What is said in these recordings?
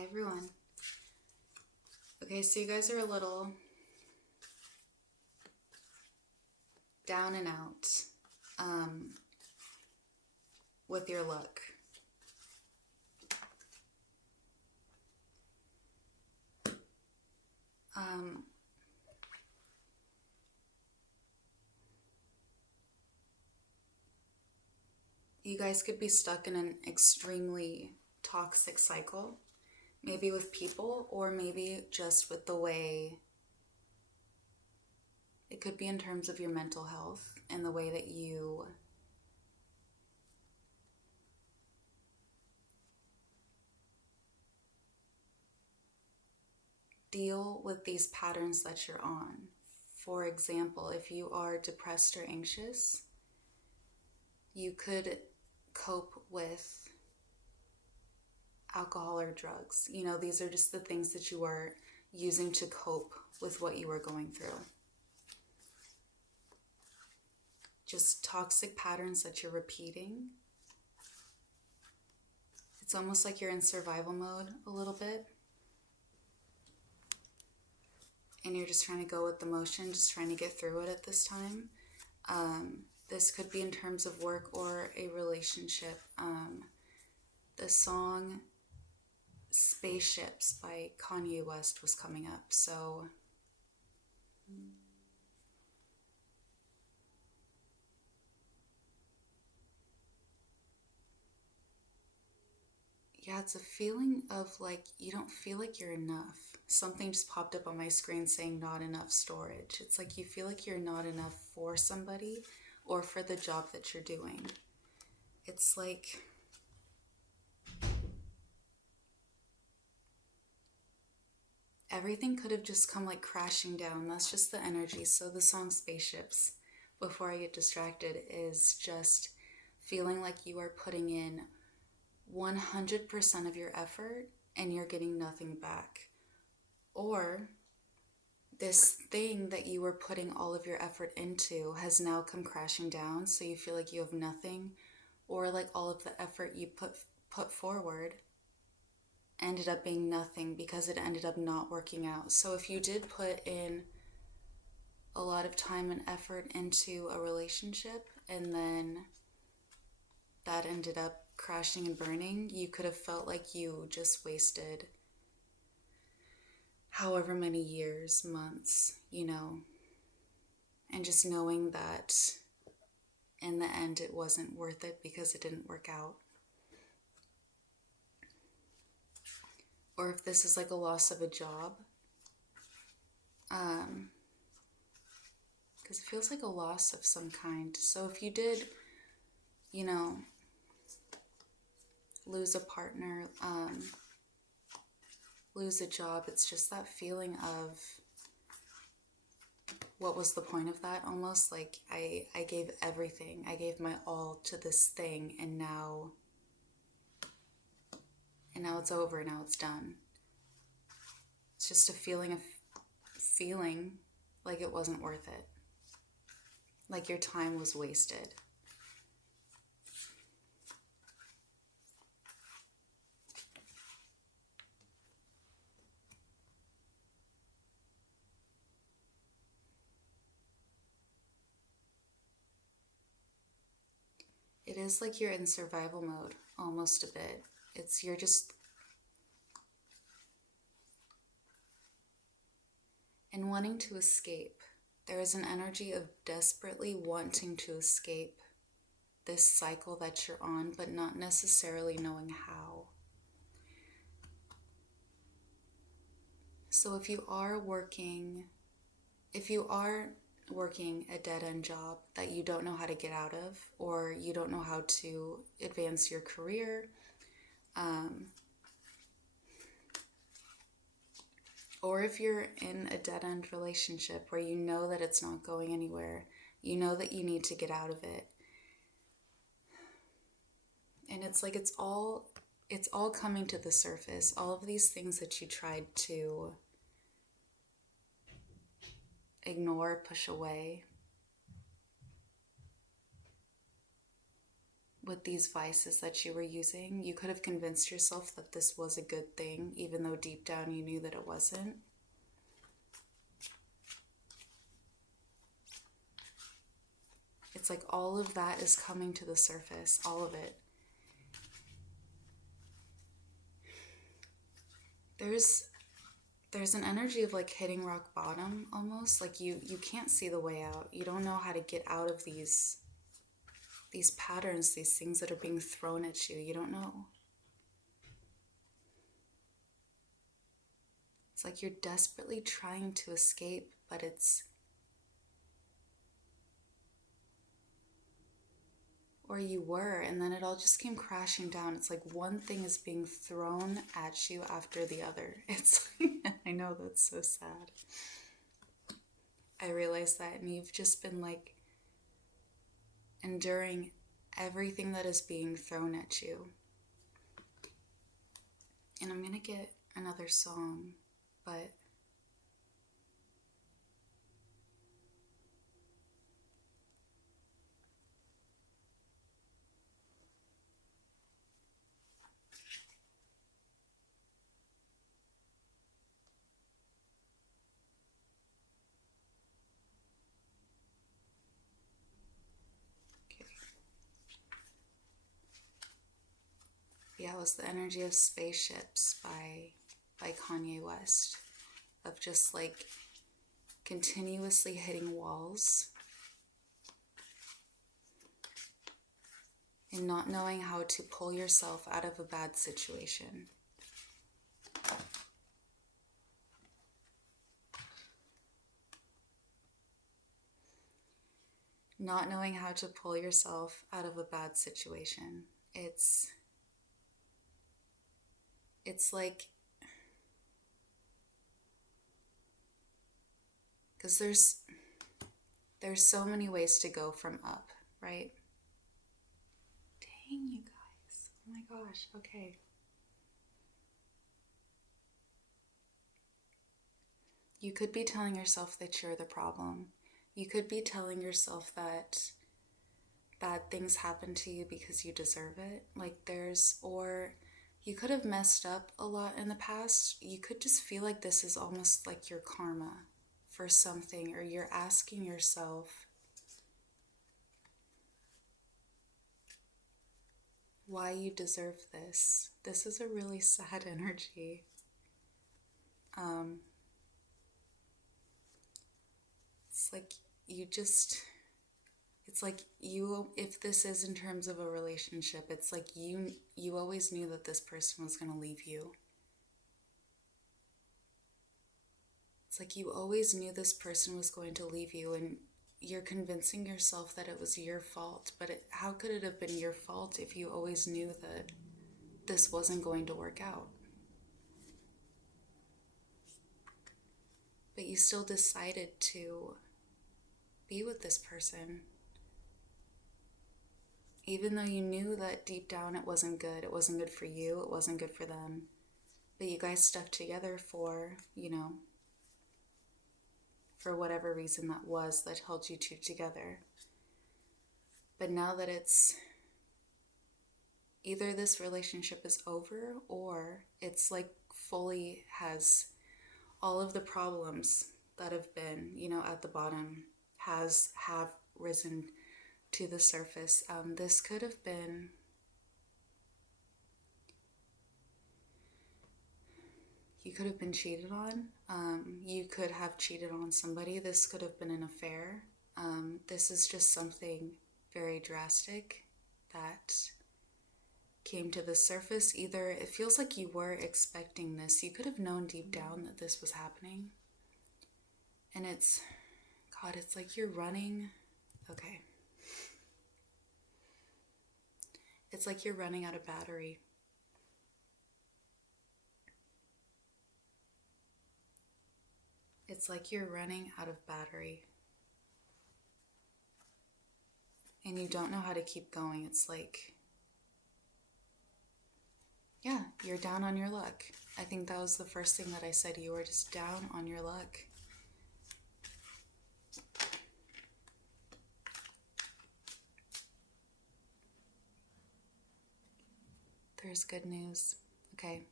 Hi everyone. Okay, so you guys are a little down and out with your luck. You guys could be stuck in an extremely toxic cycle, maybe with people or maybe just with the way, it could be in terms of your mental health and the way that you deal with these patterns that you're on. For example, if you are depressed or anxious, you could cope with alcohol or drugs. You know, these are just the things that you are using to cope with what you are going through. Just toxic patterns that you're repeating. It's almost like you're in survival mode a little bit. And you're just trying to go with the motion, just trying to get through it at this time. This could be in terms of work or a relationship. The song Spaceships by Kanye West was coming up, so yeah, it's a feeling of like you don't feel like you're enough. Something just popped up on my screen saying not enough storage. It's like you feel like you're not enough for somebody or for the job that you're doing. It's like everything could have just come like crashing down. That's just the energy. So the song Spaceships, before I get distracted, is just feeling like you are putting in 100% of your effort and you're getting nothing back. Or this thing that you were putting all of your effort into has now come crashing down, so you feel like you have nothing, or like all of the effort you put forward ended up being nothing because it ended up not working out. So if you did put in a lot of time and effort into a relationship and then that ended up crashing and burning, you could have felt like you just wasted however many years, months, you know, and just knowing that in the end it wasn't worth it because it didn't work out. Or if this is like a loss of a job, because it feels like a loss of some kind. So if you did, you know, lose a partner, lose a job, it's just that feeling of what was the point of that? Almost like I gave everything, I gave my all to this thing, and now it's over, now it's done. It's just a feeling like it wasn't worth it, like your time was wasted. It is like you're in survival mode, almost a bit. You're just in wanting to escape. There is an energy of desperately wanting to escape this cycle that you're on, but not necessarily knowing how. So if you are working a dead-end job that you don't know how to get out of, or you don't know how to advance your career, or if you're in a dead-end relationship where you know that it's not going anywhere, you know that you need to get out of it, and it's like it's all coming to the surface, all of these things that you tried to ignore, push away. with these vices that you were using. You could have convinced yourself that this was a good thing, even though deep down you knew that it wasn't. It's like all of that is coming to the surface, all of it. There's an energy of like hitting rock bottom almost. Like you can't see the way out. You don't know how to get out of these patterns, these things that are being thrown at you. You don't know. It's like you're desperately trying to escape, but it's... Or you were, and then it all just came crashing down. It's like one thing is being thrown at you after the other. It's like, I know, that's so sad. I realize that, and you've just been like enduring everything that is being thrown at you. And I'm gonna get another song, but yeah, it was The Energy of Spaceships by Kanye West. Of just like continuously hitting walls and not knowing how to pull yourself out of a bad situation. Not knowing how to pull yourself out of a bad situation. It's like, because there's so many ways to go from up, right? Dang, you guys. Oh my gosh, okay. You could be telling yourself that you're the problem. You could be telling yourself that bad things happen to you because you deserve it. Or you could have messed up a lot in the past. You could just feel like this is almost like your karma for something, or you're asking yourself why you deserve this. This is a really sad energy. It's like if this is in terms of a relationship, it's like you always knew that this person was going to leave you. It's like you always knew this person was going to leave you, and you're convincing yourself that it was your fault. But how could it have been your fault if you always knew that this wasn't going to work out? But you still decided to be with this person, even though you knew that deep down it wasn't good. It wasn't good for you. It wasn't good for them. But you guys stuck together for, for whatever reason that was that held you two together. But now that it's either this relationship is over, or it's like fully has all of the problems that have been, at the bottom have risen to the surface. This could have been you could have been cheated on. You could have cheated on somebody. This could have been an affair. This is just something very drastic that came to the surface. Either it feels like you were expecting this. You could have known deep down that this was happening. And it's like you're running. Okay. It's like you're running out of battery. It's like you're running out of battery. And you don't know how to keep going. It's like, yeah, you're down on your luck. I think that was the first thing that I said. You were just down on your luck. There's good news. Okay.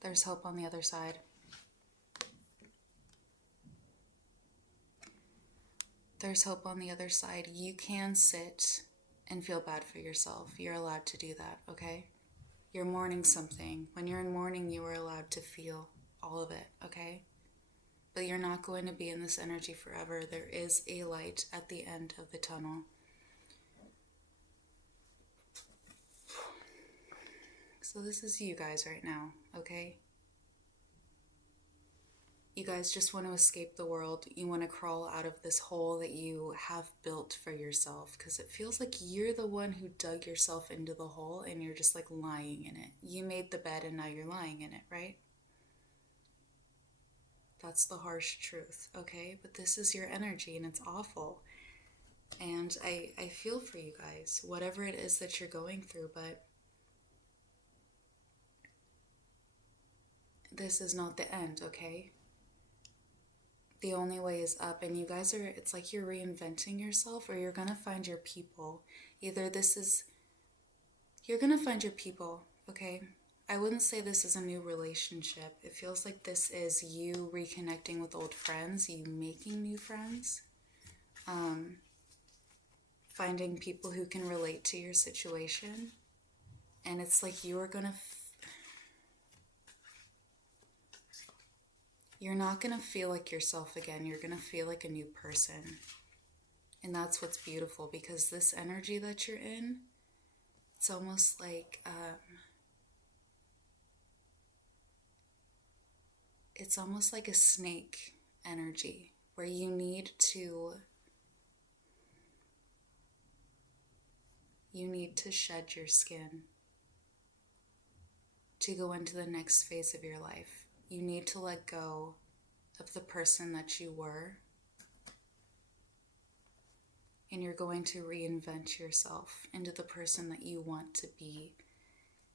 There's hope on the other side. There's hope on the other side. You can sit and feel bad for yourself. You're allowed to do that, okay? You're mourning something. When you're in mourning, you are allowed to feel all of it, okay? But you're not going to be in this energy forever. There is a light at the end of the tunnel. So this is you guys right now, okay? You guys just want to escape the world. You want to crawl out of this hole that you have built for yourself, because it feels like you're the one who dug yourself into the hole and you're just like lying in it. You made the bed and now you're lying in it, right? That's the harsh truth, okay? But this is your energy and it's awful. And I feel for you guys, whatever it is that you're going through, but this is not the end, okay? The only way is up, and you guys are, it's like you're reinventing yourself, or you're going to find your people. Either this is, you're going to find your people, okay? I wouldn't say this is a new relationship. It feels like this is you reconnecting with old friends, you making new friends, finding people who can relate to your situation, and it's like you are going to you're not going to feel like yourself again. You're going to feel like a new person. And that's what's beautiful, because this energy that you're in, it's almost like, a snake energy where you need to shed your skin to go into the next phase of your life. You need to let go of the person that you were, and you're going to reinvent yourself into the person that you want to be,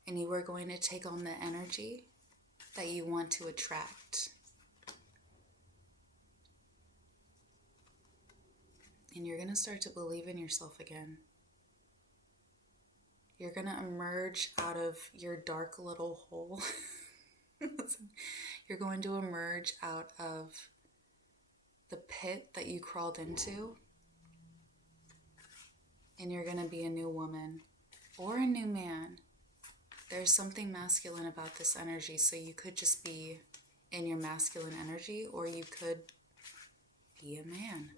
and you are going to take on the energy that you want to attract. And you're going to start to believe in yourself again. You're going to emerge out of your dark little hole. You're going to emerge out of the pit that you crawled into, and you're going to be a new woman or a new man. There's something masculine about this energy, so you could just be in your masculine energy, or you could be a man.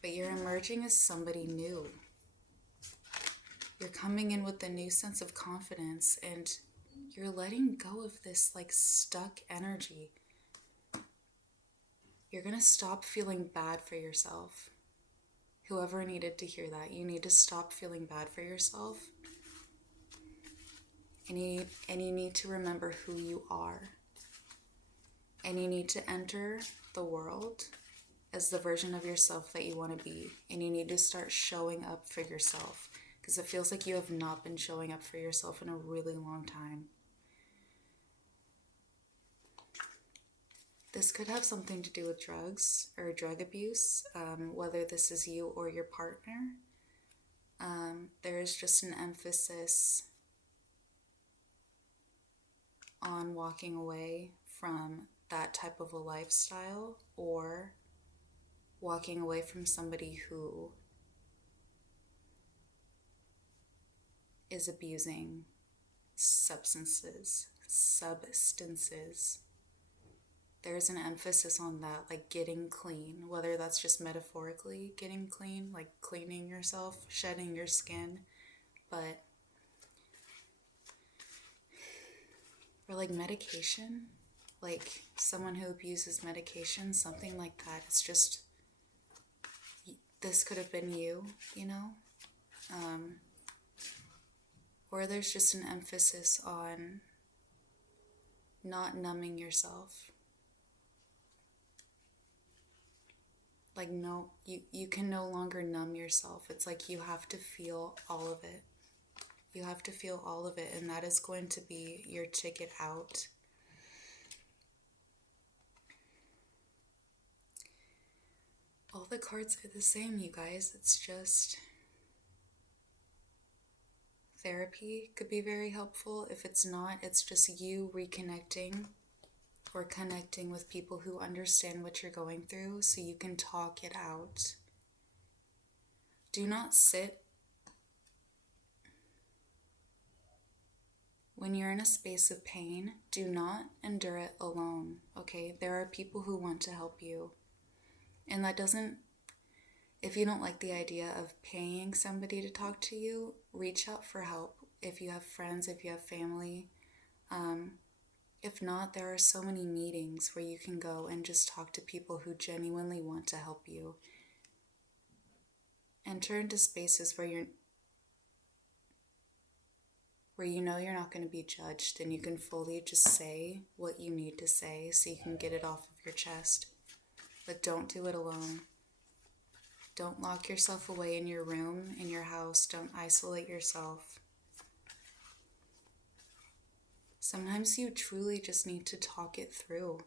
But you're emerging as somebody new. You're coming in with a new sense of confidence, and you're letting go of this like stuck energy. You're going to stop feeling bad for yourself. Whoever needed to hear that, you need to stop feeling bad for yourself. And you need to remember who you are. And you need to enter the world as the version of yourself that you want to be. And you need to start showing up for yourself, because it feels like you have not been showing up for yourself in a really long time. This could have something to do with drugs or drug abuse, whether this is you or your partner. There is just an emphasis on walking away from that type of a lifestyle, or walking away from somebody who is abusing substances. There's an emphasis on that, like getting clean, whether that's just metaphorically getting clean, like cleaning yourself, shedding your skin, or like medication, like someone who abuses medication, something like that. It's just, this could have been you, you know? Or there's just an emphasis on not numbing yourself. Like, no, you can no longer numb yourself. It's like you have to feel all of it. You have to feel all of it, and that is going to be your ticket out. All the cards are the same, you guys. It's just therapy could be very helpful. If it's not, it's just you reconnecting or connecting with people who understand what you're going through so you can talk it out. Do not sit when you're in a space of pain. Do not endure it alone, okay? There are people who want to help you. And that doesn't, if you don't like the idea of paying somebody to talk to you, reach out for help. If you have friends, if you have family. If not, there are so many meetings where you can go and just talk to people who genuinely want to help you. Enter into spaces where you know you're not going to be judged and you can fully just say what you need to say so you can get it off of your chest. But don't do it alone. Don't lock yourself away in your room, in your house. Don't isolate yourself. Sometimes you truly just need to talk it through.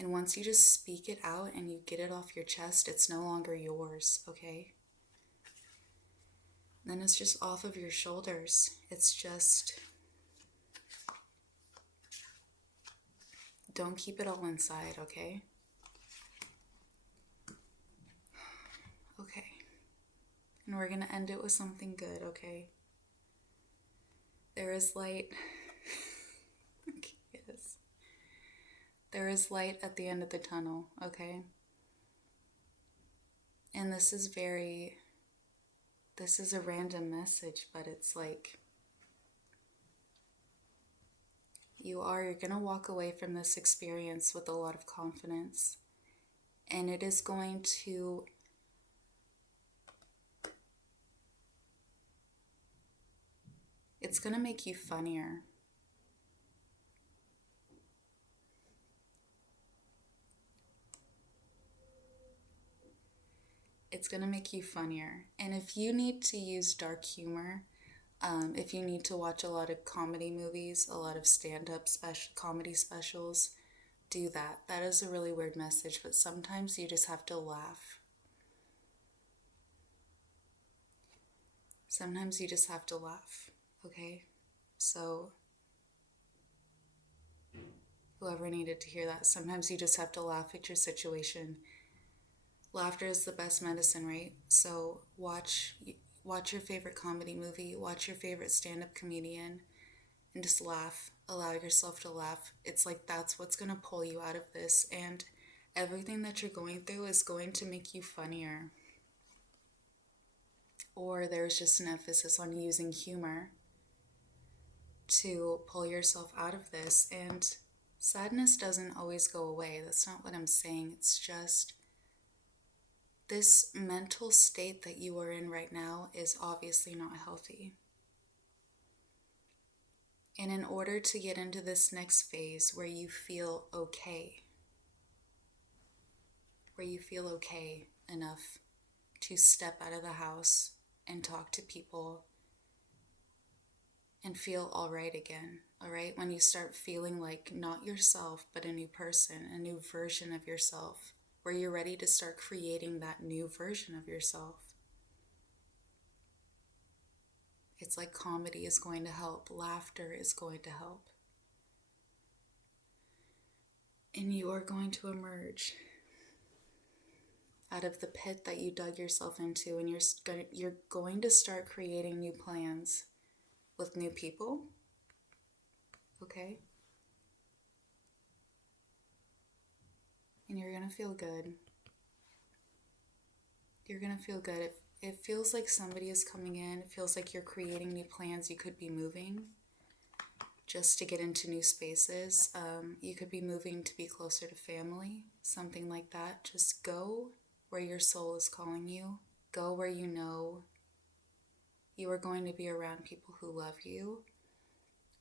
And once you just speak it out and you get it off your chest, it's no longer yours, okay? Then it's just off of your shoulders. It's just, don't keep it all inside, okay? Okay. And we're going to end it with something good, okay? There is light. Yes. There is light at the end of the tunnel, okay? And this is a random message, but it's like, you're going to walk away from this experience with a lot of confidence. And it is going to make you funnier. It's going to make you funnier. And if you need to use dark humor, if you need to watch a lot of comedy movies, a lot of stand-up comedy specials, do that. That is a really weird message, but sometimes you just have to laugh. Sometimes you just have to laugh, okay? So, whoever needed to hear that, sometimes you just have to laugh at your situation. Laughter is the best medicine, right? So watch your favorite comedy movie, watch your favorite stand-up comedian, and just laugh. Allow yourself to laugh. It's like that's what's going to pull you out of this, and everything that you're going through is going to make you funnier. Or there's just an emphasis on using humor to pull yourself out of this. And sadness doesn't always go away. That's not what I'm saying. It's just this mental state that you are in right now is obviously not healthy. And in order to get into this next phase where you feel okay enough to step out of the house and talk to people and feel all right again, all right? When you start feeling like not yourself, but a new person, a new version of yourself, where you're ready to start creating that new version of yourself. It's like comedy is going to help. Laughter is going to help. And you are going to emerge out of the pit that you dug yourself into, and you're going to start creating new plans with new people, okay? And you're going to feel good. You're going to feel good. It feels like somebody is coming in. It feels like you're creating new plans. You could be moving just to get into new spaces. You could be moving to be closer to family, something like that. Just go where your soul is calling you. Go where you know you are going to be around people who love you.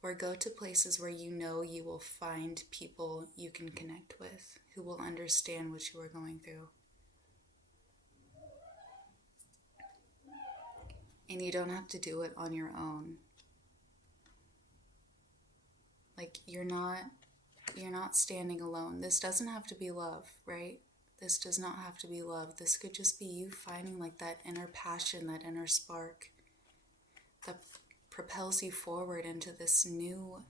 Or go to places where you know you will find people you can connect with, who will understand what you are going through. And you don't have to do it on your own. Like, you're not standing alone. This doesn't have to be love, right? This does not have to be love. This could just be you finding like that inner passion, that inner spark, that propels you forward into this new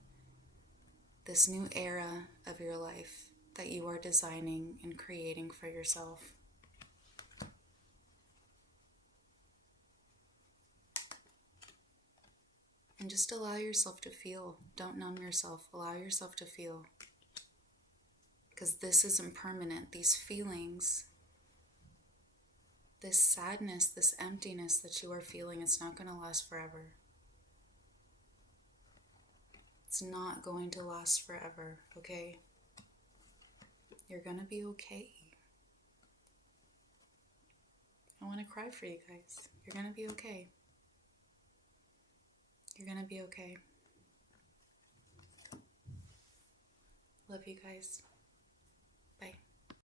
era of your life that you are designing and creating for yourself. And just allow yourself to feel. Don't numb yourself. Allow yourself to feel. Because this isn't permanent. These feelings, this sadness, this emptiness that you are feeling, it's not going to last forever. It's not going to last forever, okay? You're going to be okay. I want to cry for you guys. You're going to be okay. You're going to be okay. Love you guys.